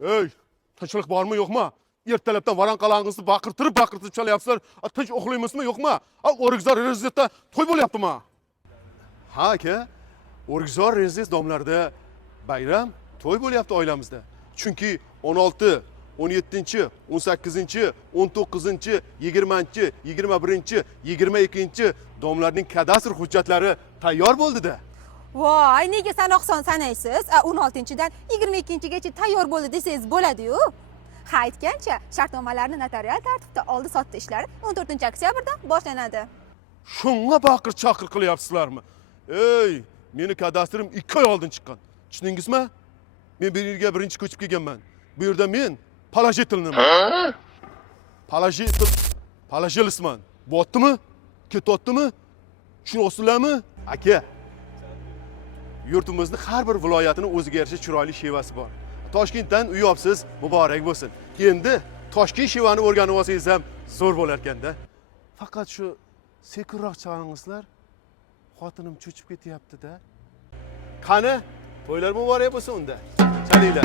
Ey, tinchlik bormi yo'qmi? Ertalabdan varanqalarınızı baqirtirib chalayapsizlar. Tinch uxlaymasmi yo'qmi? O'rgizor rezidentda to'y bo'lyaptimi? Ha aka, O'rgizor rezident domlarda bayram, to'y bo'lyapti oilamizda. Chunki 16, 17, 18, 19, 20, 21, 22 domlarning kadastr hujjatlari tayyor bo'ldi-da. Voy, nega sanoqson sanaysiz? 16-dan 22-gacha tayyor bo'ldi desangiz bo'ladi-yu. Ha, aytgancha, shartnomalarni notarial tartibda oldi-sotdi ishlari 14-oktyabrdan boshlanadi. Shunga baqir-chaqir qilyapsizlarmi? Ey, meni kadastrim 2 oy oldin chiqqan. Tushundingizmi? Men bu yerga birinchi ko'chib kelganman. Bu yerda men palajetilman. Palajelisman. Bo'tdimi? Ketotdimi? Tushunasizlarmi? Aka, yurtimizning har bir viloyatining o'ziga yarasha chiroyli shevasi bor. Toshkentdan uy olibsiz, muborak bo'lsin. Endi Toshkent shevani o'rganib olsangiz ham zo'r bo'lar ekanda. Faqat shu sekinroq chalingizlar. Xotinim cho'chib ketyapti-da. Qani, to'ylar muborak bo'lsin unda. Chalinglar.